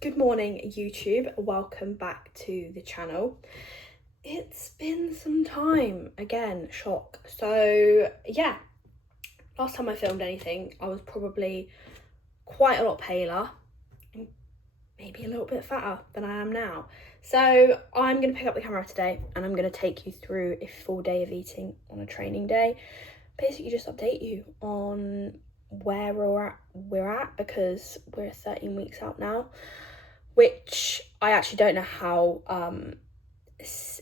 Good morning, YouTube. Welcome back to the channel. It's been some time, again, shock. So yeah, last time I filmed anything, I was probably quite a lot paler and maybe a little bit fatter than I am now. So I'm going to pick up the camera today and I'm going to take you through a full day of eating on a training day. Basically just update you on where we're at because we're 13 weeks out now, which I actually don't know how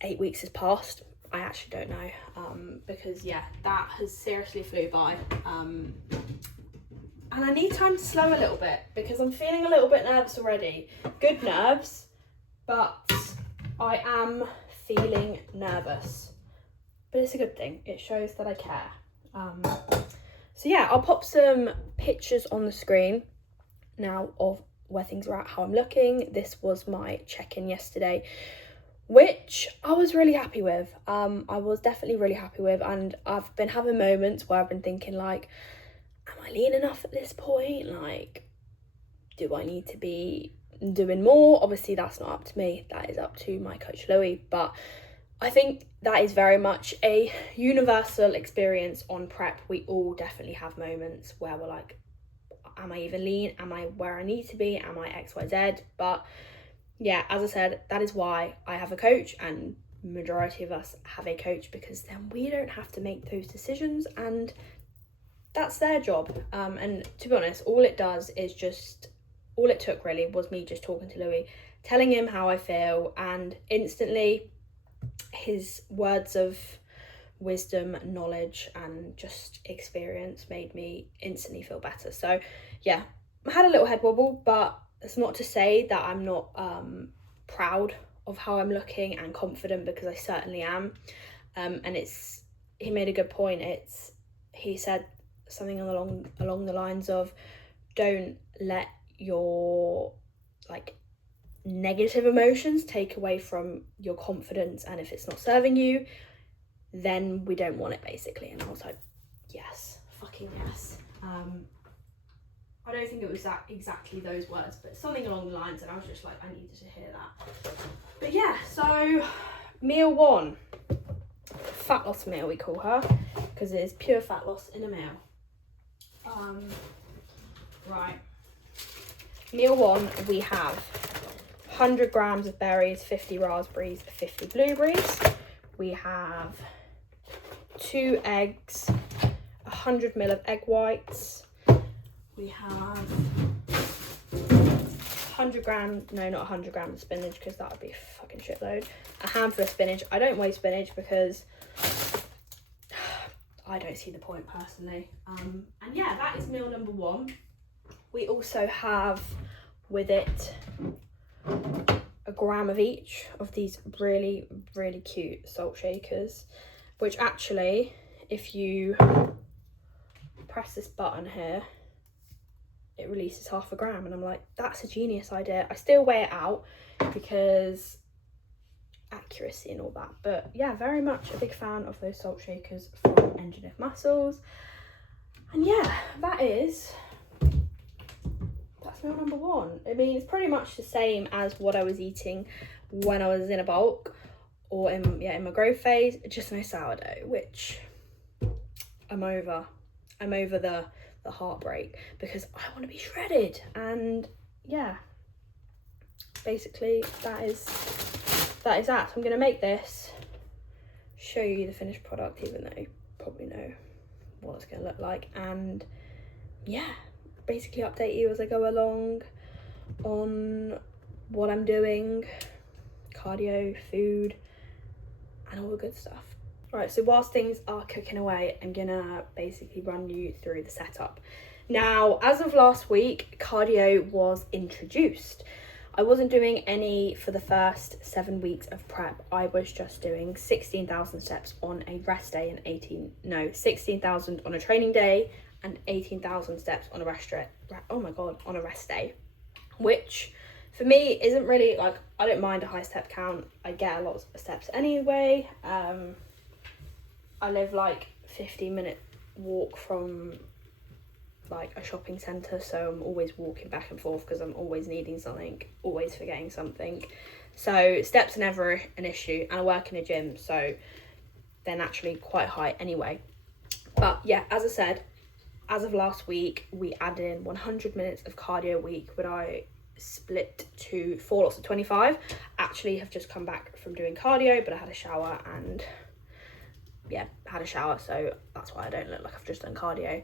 8 weeks has passed. I actually don't know because yeah, that has seriously flew by, and I need time to slow a little bit because I'm feeling a little bit nervous already. Good nerves, but I am feeling nervous, but it's a good thing. It shows that I care. So yeah, I'll pop some pictures on the screen now of where things are at, how I'm looking. This was my check-in yesterday, which I was really happy with. I was definitely really happy with, and I've been having moments where I've been thinking like, am I lean enough at this point? Like, do I need to be doing more? Obviously that's not up to me, that is up to my coach Louis, but I think that is very much a universal experience on prep. We all definitely have moments where we're like, am I even lean? Am I where I need to be? Am I XYZ? But yeah, as I said, that is why I have a coach, and majority of us have a coach, because then we don't have to make those decisions and that's their job. And to be honest, all it took really was me just talking to Louis, telling him how I feel, and instantly his words of wisdom, knowledge, and just experience made me instantly feel better. So yeah, I had a little head wobble, but it's not to say that I'm not proud of how I'm looking and confident, because I certainly am. And he made a good point. He said something along the lines of, don't let your like negative emotions take away from your confidence, and if it's not serving you, then we don't want it, basically. And I was like, yes, fucking yes. I don't think it was that exactly those words, but something along the lines, and I was just like, I needed to hear that. But yeah, so meal one, fat loss meal we call her, because it is pure fat loss in a meal. Right, meal one, we have 100 grams of berries, 50 raspberries, 50 blueberries. We have 2 eggs, 100 ml of egg whites. We have 100 grams, no, not 100 grams of spinach, because that would be a fucking shitload. A handful of spinach. I don't weigh spinach because I don't see the point personally. And yeah, that is meal number one. We also have with it a gram of each of these really, really cute salt shakers, which actually, if you press this button here, it releases 0.5 gram, and I'm like, that's a genius idea. I still weigh it out because accuracy and all that, but yeah, very much a big fan of those salt shakers from Engineer Muscles. And yeah, that's meal number one. I mean, it's pretty much the same as what I was eating when I was in a bulk or in my growth phase, just no sourdough, which I'm over the heartbreak, because I want to be shredded. And yeah, basically that is that. So I'm gonna make this, show you the finished product, even though you probably know what it's gonna look like, and yeah, basically update you as I go along on what I'm doing, cardio, food, and all the good stuff. Right, so whilst things are cooking away, I'm gonna basically run you through the setup. Now, as of last week, cardio was introduced. I wasn't doing any for the first 7 weeks of prep. I was just doing 16,000 steps on a rest day and 16,000 on a training day and 18,000 steps on a rest day, which for me isn't really like, I don't mind a high step count. I get a lot of steps anyway. I live like 15-minute walk from like a shopping centre, so I'm always walking back and forth because I'm always needing something, always forgetting something. So steps are never an issue, and I work in a gym, so they're naturally quite high anyway. But yeah, as I said, as of last week, we added in 100 minutes of cardio a week, but I split to 4 lots of 25. Actually have just come back from doing cardio, but I had a shower and yeah, so that's why I don't look like I've just done cardio.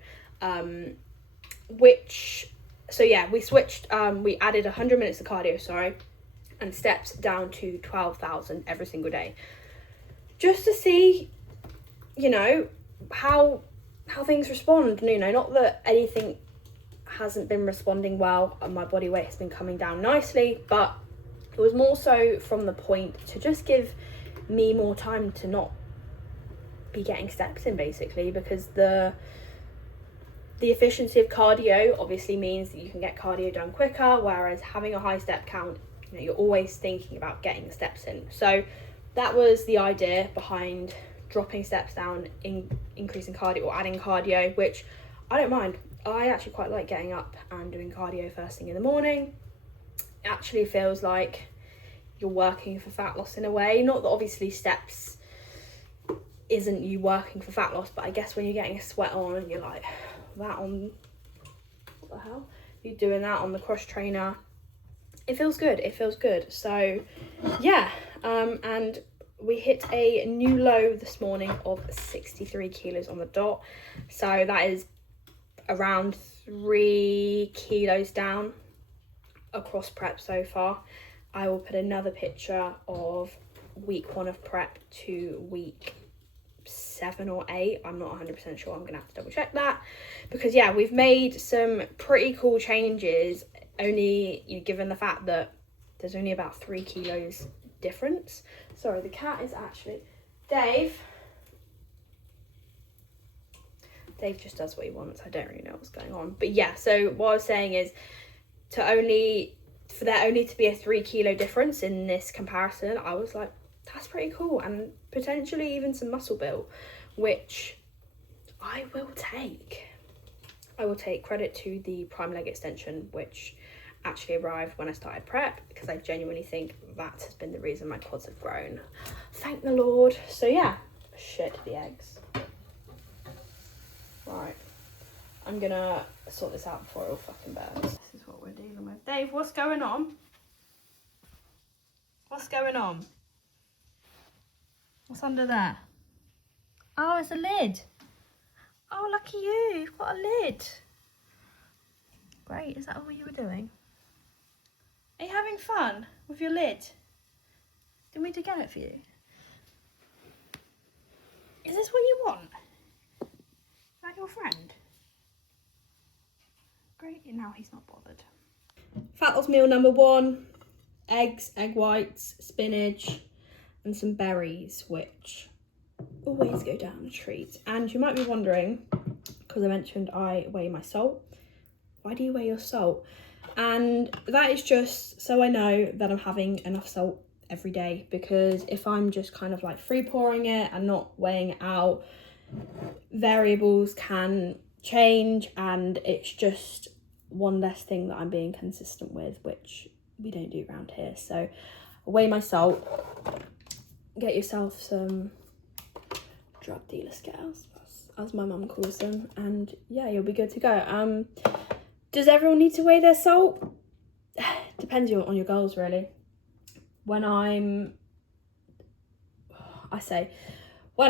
So yeah, we switched, we added 100 minutes of cardio, and steps down to 12,000 every single day, just to see, you know, how things respond. You know, not that anything hasn't been responding well and my body weight has been coming down nicely, but it was more so from the point to just give me more time to not be getting steps in, basically, because the efficiency of cardio obviously means that you can get cardio done quicker, whereas having a high step count, you know, you're always thinking about getting the steps in. So that was the idea behind dropping steps down, increasing cardio, or adding cardio, which I don't mind. I actually quite like getting up and doing cardio first thing in the morning. It actually feels like you're working for fat loss in a way. Not that obviously steps isn't you working for fat loss, but I guess when you're getting a sweat on and you're like, that on, what the hell? You're doing that on the cross trainer. It feels good. So yeah, and we hit a new low this morning of 63 kilos on the dot. So that is around 3 kilos down across prep so far. I will put another picture of week 1 of prep to week 7 or 8. I'm not 100% sure. I'm gonna have to double check that, because yeah, we've made some pretty cool changes, only, you know, given the fact that there's only about 3 kilos difference. Sorry, the cat is actually Dave just does what he wants. I don't really know what's going on, but yeah, so what I was saying is for there only to be a 3 kilo difference in this comparison, I was like, that's pretty cool, and potentially even some muscle build, which I will take. Credit to the prime leg extension, which actually arrived when I started prep, because I genuinely think that has been the reason my quads have grown. Thank the Lord. So yeah, shit the eggs. Right, I'm gonna sort this out before it all fucking burns. This is what we're dealing with. Dave, what's going on? What's going on? What's under there? Oh, it's a lid. Oh, lucky you, you've got a lid. Great, is that all you were doing? Are you having fun with your lid? Do you want me to get it for you? Is this what you want? Is that your friend? Great, now he's not bothered. Fat loss meal number 1, eggs, egg whites, spinach, and some berries, which always go down a treat. And you might be wondering, because I mentioned I weigh my salt, why do you weigh your salt? And that is just so I know that I'm having enough salt every day, because if I'm just kind of like free pouring it and not weighing it out, variables can change, and it's just one less thing that I'm being consistent with, which we don't do around here. So weigh my salt, get yourself some drug dealer scales, as my mum calls them, and yeah, you'll be good to go. Does everyone need to weigh their salt? Depends on your goals, really. When I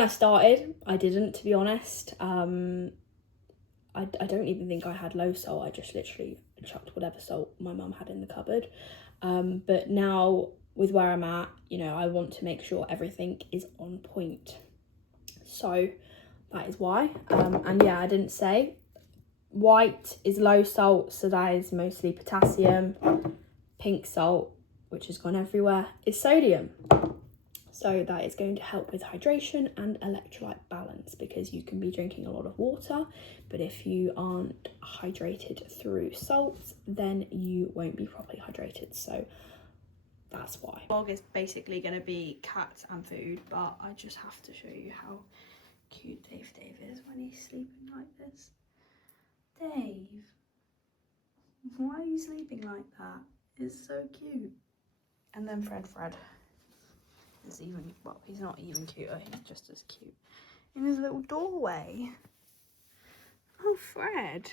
started, I didn't, to be honest. I don't even think I had low salt. I just literally chucked whatever salt my mum had in the cupboard. But now, with where I'm at, you know, I want to make sure everything is on point. So that is why. And yeah, I didn't say. White is low salt, so that is mostly potassium. Pink salt, which has gone everywhere, is sodium. So that is going to help with hydration and electrolyte balance, because you can be drinking a lot of water, but if you aren't hydrated through salts, then you won't be properly hydrated. So that's why. The vlog is basically going to be cats and food, but I just have to show you how cute Dave is when he's sleeping like this. Dave, why are you sleeping like that? It's so cute. And then Fred is even, well, he's not even cuter, he's just as cute. In his little doorway. Oh, Fred,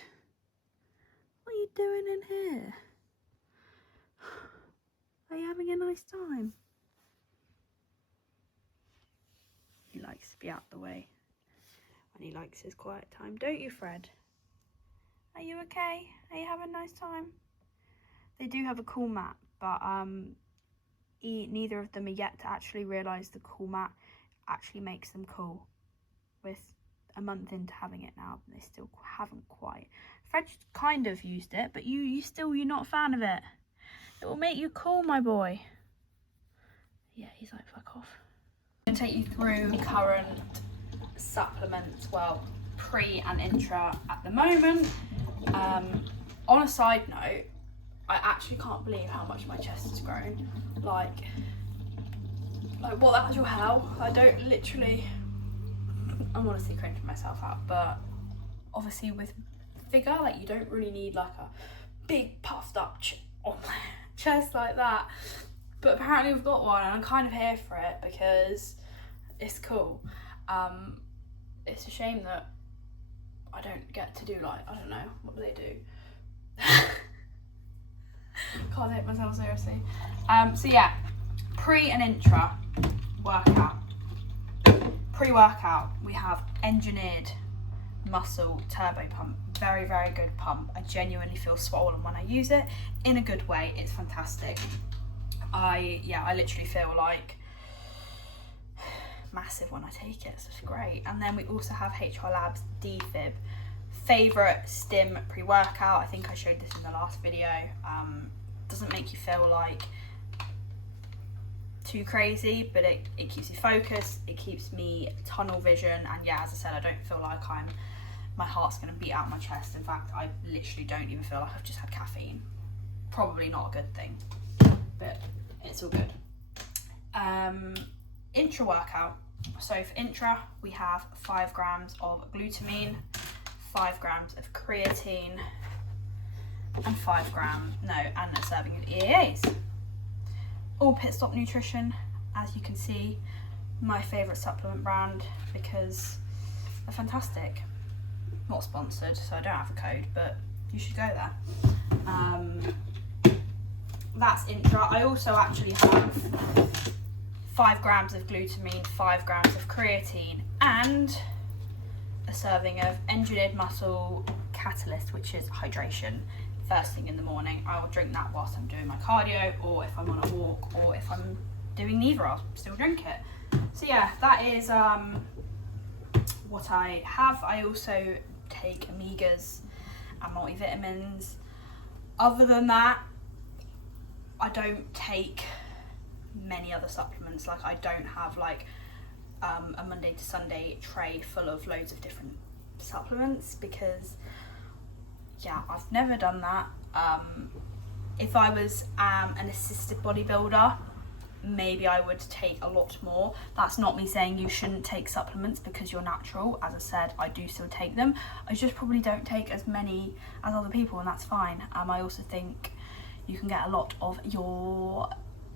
what are you doing in here? Are you having a nice time? He likes to be out the way when he likes his quiet time, don't you, Fred? Are you okay? Are you having a nice time? They do have a cool mat, but neither of them are yet to actually realise the cool mat actually makes them cool. With a month into having it now, they still haven't quite. Fred kind of used it, but you're not a fan of it. It will make you cool, my boy. Yeah, he's like, fuck off. I'm going to take you through current supplements, well, pre and intra at the moment. On a side note, I actually can't believe how much my chest has grown. Like what the actual hell? I don't literally, I'm honestly cringing myself out, but obviously with figure, like you don't really need like a big puffed up on my chest like that. But apparently we've got one and I'm kind of here for it because it's cool. It's a shame that I don't get to do like, I don't know, what do they do? Can't take myself seriously. So yeah, pre and intra workout. Pre-workout, we have Engineered Muscle Turbo Pump. Very, very good pump. I genuinely feel swollen when I use it in a good way. It's fantastic. I literally feel like massive when I take it, so it's great. And then we also have HR Labs Defib. Favourite stim pre-workout. I think I showed this in the last video. Doesn't make you feel like too crazy, but it keeps you focused, it keeps me tunnel vision, and yeah, as I said, I don't feel like my heart's gonna beat out my chest. In fact, I literally don't even feel like I've just had caffeine. Probably not a good thing, but it's all good. Intra workout. So for intra, we have 5 grams of glutamine, 5 grams of creatine, and and a serving of EAAs. All Pit Stop Nutrition, as you can see, my favourite supplement brand because they're fantastic. Not sponsored, so I don't have a code, but you should go there. That's intra. I also actually have 5 grams of glutamine, 5 grams of creatine, and a serving of Engineered Muscle Catalyst, which is hydration. First thing in the morning, I will drink that whilst I'm doing my cardio, or if I'm on a walk, or if I'm doing neither, I'll still drink it. So yeah, that is what I have. I also take omegas and multivitamins. Other than that, I don't take many other supplements. Like I don't have like a Monday to Sunday tray full of loads of different supplements because yeah, I've never done that. If I was an assisted bodybuilder, maybe I would take a lot more. That's not me saying you shouldn't take supplements because you're natural. As I said, I do still take them. I just probably don't take as many as other people, and that's fine. I also think you can get a lot of your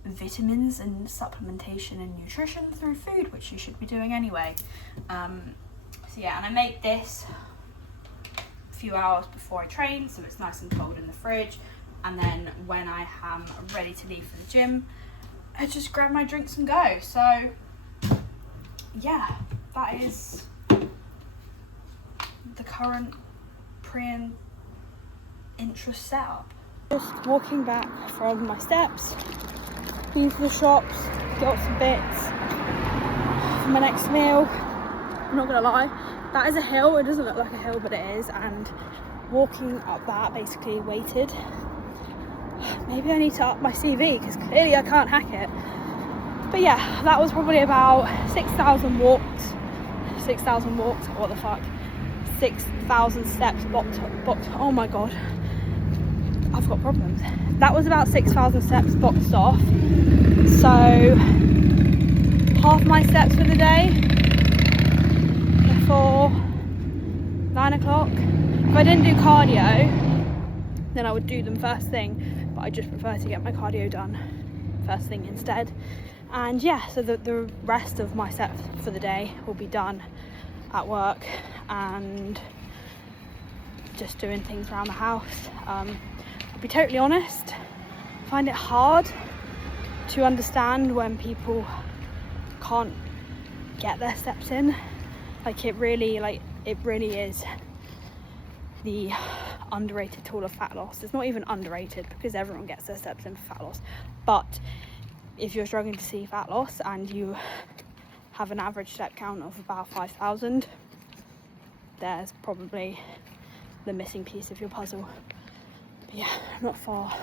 vitamins and supplementation and nutrition through food, which you should be doing anyway. So yeah, and I make this few hours before I train, so it's nice and cold in the fridge, and then when I am ready to leave for the gym, I just grab my drinks and go. So yeah, that is the current pre and intra setup. Just walking back from my steps, been to the shops, got some bits for my next meal. I'm not gonna lie, that is a hill. It doesn't look like a hill, but it is. And walking up that, basically waited. Maybe I need to up my CV because clearly I can't hack it. But yeah, that was probably about 6,000 walks. 6,000 walks. What the fuck? 6,000 steps boxed. Oh my god, I've got problems. That was about 6,000 steps boxed off. So half my steps for the day. For 9 o'clock, If I didn't do cardio, then I would do them first thing, but I just prefer to get my cardio done first thing instead. And yeah, so the rest of my set for the day will be done at work and just doing things around the house. I'll be totally honest, I find it hard to understand when people can't get their steps in. It really is the underrated tool of fat loss. It's not even underrated because everyone gets their steps in for fat loss, but if you're struggling to see fat loss and you have an average step count of about 5,000, there's probably the missing piece of your puzzle. But yeah, not far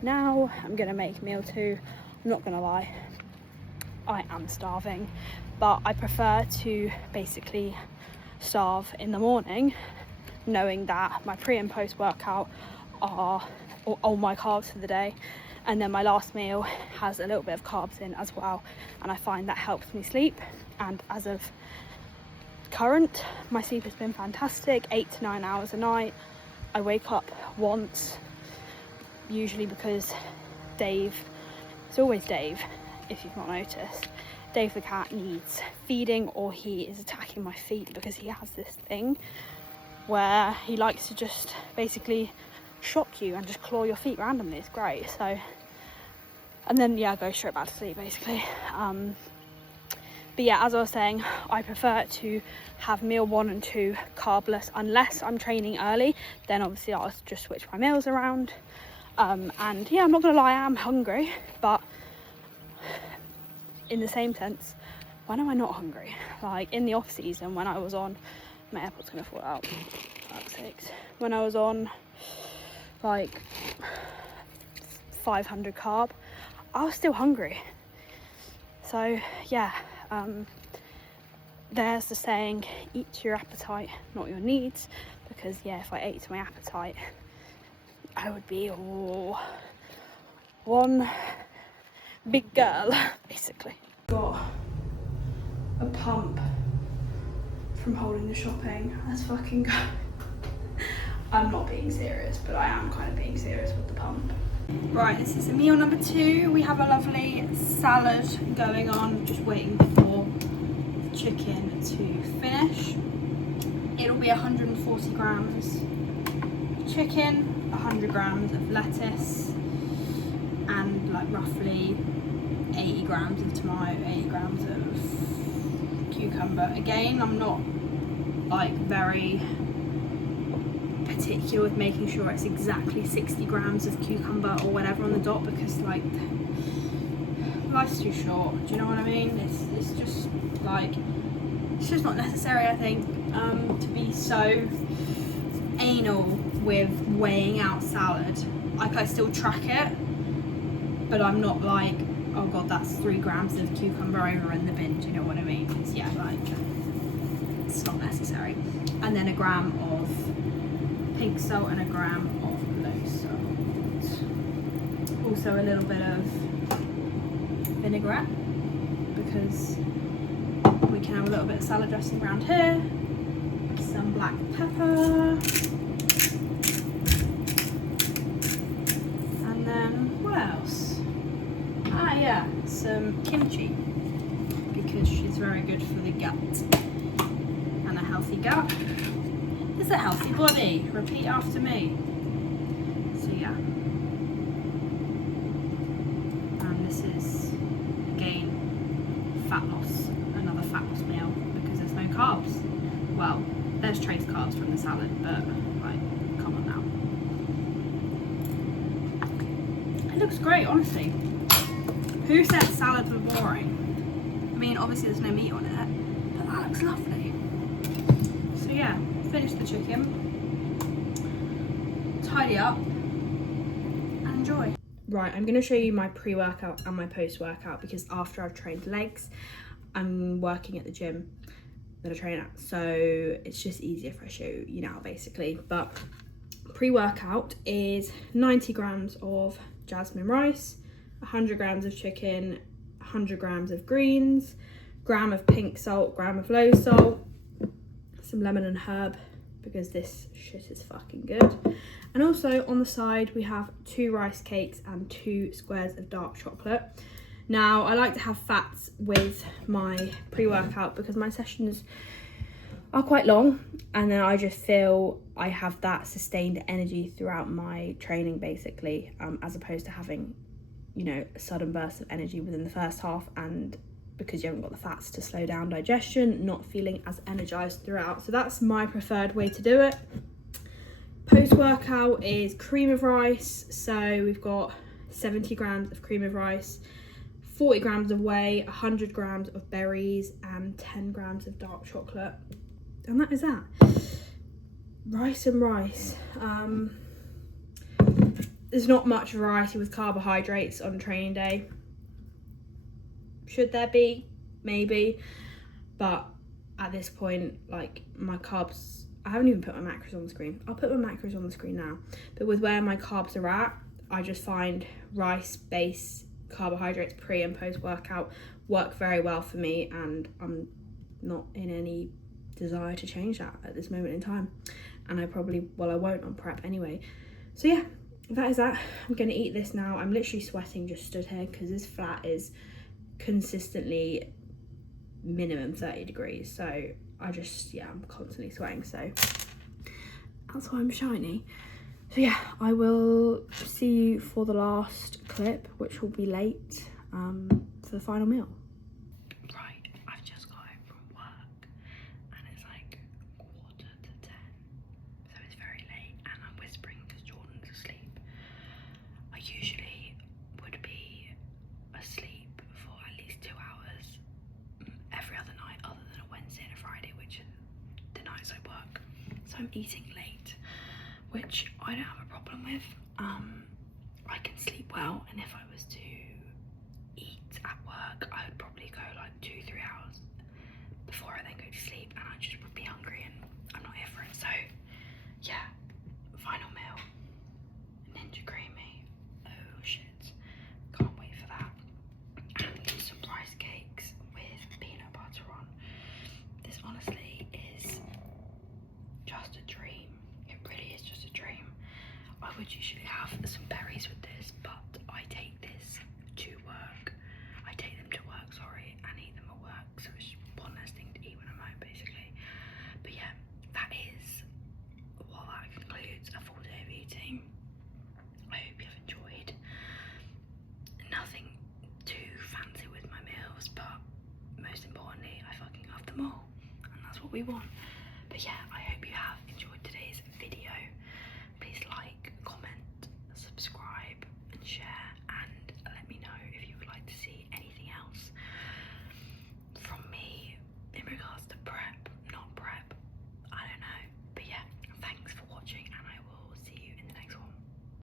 now. I'm gonna make meal 2. I'm not gonna lie, I am starving, but I prefer to basically starve in the morning, knowing that my pre and post workout are all my carbs for the day, and then my last meal has a little bit of carbs in as well, and I find that helps me sleep. And as of current, my sleep has been fantastic, 8 to 9 hours a night. I wake up once, usually because Dave, it's always Dave if you've not noticed, Dave the cat needs feeding, or he is attacking my feet because he has this thing where he likes to just basically shock you and just claw your feet randomly. It's great. So, and then yeah, I go straight back to sleep basically. But yeah, as I was saying, I prefer to have meal 1 and 2 carbless, unless I'm training early, then obviously I'll just switch my meals around. And yeah, I'm not gonna lie, I am hungry, but in the same sense, when am I not hungry? Like in the off season, when I was on, my AirPod's gonna fall out, for fuck's sakes. When I was on like 500 carb, I was still hungry. So yeah, there's the saying, eat to your appetite, not your needs, because yeah, if I ate to my appetite, I would be one big girl basically. Got a pump from holding the shopping. Let's fucking go. I'm not being serious, but I am kind of being serious with the pump. Right, this is meal number 2. We have a lovely salad going on, just waiting for the chicken to finish. It'll be 140 grams chicken, 100 grams of lettuce, and like roughly 80 grams of tomato, 80 grams of cucumber. Again, I'm not like very particular with making sure it's exactly 60 grams of cucumber or whatever on the dot, because like life's too short, do you know what I mean? It's just like, it's just not necessary, I think, to be so anal with weighing out salad. Like, I still track it, but I'm not like, oh god, that's 3 grams of cucumber over in the bin, do you know what I mean? It's, yeah, like, it's not necessary. And then a gram of pink salt and a gram of low salt. Also a little bit of vinaigrette, because we can have a little bit of salad dressing around here. Some black pepper. And then, what else? Ah yeah, some kimchi, because she's very good for the gut. And a healthy gut is a healthy body. Repeat after me. So yeah. And this is, again, fat loss. Another fat loss meal, because there's no carbs. Well, there's trace carbs from the salad, but like, come on now. It looks great, honestly. Who said salads were boring? I mean, obviously there's no meat on it, but that looks lovely. So yeah, finish the chicken, tidy up, and enjoy. Right, I'm gonna show you my pre-workout and my post-workout, because after I've trained legs, I'm working at the gym that I train at, so it's just easier if I show you now basically. But pre-workout is 90 grams of jasmine rice, 100 grams of chicken, 100 grams of greens, gram of pink salt, gram of low salt, some lemon and herb because this shit is fucking good. And also on the side we have 2 rice cakes and 2 squares of dark chocolate. Now I like to have fats with my pre-workout because my sessions are quite long, and then I just feel I have that sustained energy throughout my training basically, as opposed to having, you know, a sudden burst of energy within the first half, and because you haven't got the fats to slow down digestion, not feeling as energized throughout. So that's my preferred way to do it. Post-workout is cream of rice. So we've got 70 grams of cream of rice, 40 grams of whey, 100 grams of berries, and 10 grams of dark chocolate. And that is that. Rice and rice. There's not much variety with carbohydrates on training day. Should there be? Maybe. But at this point, like, my carbs, I haven't even put my macros on the screen. I'll put my macros on the screen now. But with where my carbs are at, I just find rice-based carbohydrates pre and post workout work very well for me, and I'm not in any desire to change that at this moment in time. And I won't on prep anyway. So yeah, that is that. I'm gonna eat this now. I'm literally sweating just stood here because this flat is consistently minimum 30 degrees. So I'm constantly sweating. So that's why I'm shiny. So yeah, I will see you for the last clip, which will be late for the final meal. Right, I've just got home from work and it's like 10:15. So it's very late and I'm whispering because Jordan's asleep. I usually would be asleep for at least 2 hours every other night other than a Wednesday and a Friday, which are the nights I work. So I'm eating late, which I don't have a problem with. I can sleep well, and if I was to eat at work, I would probably go like 2-3 hours before I then go to sleep, and I just would be hungry and I'm not here for it. So yeah, final meal, Ninja Creamy. Oh shit, can't wait for that. And some rice cakes with peanut butter on. This honestly is just a dream. It really is just a dream. I would usually have some berries with this, but I take this to work. I take them to work, sorry, and eat them at work. So it's one less thing to eat when I'm home, basically. But yeah, that is what that concludes a full day of eating. I hope you've enjoyed. Nothing too fancy with my meals, but most importantly, I fucking love them all, and that's what we want. But yeah,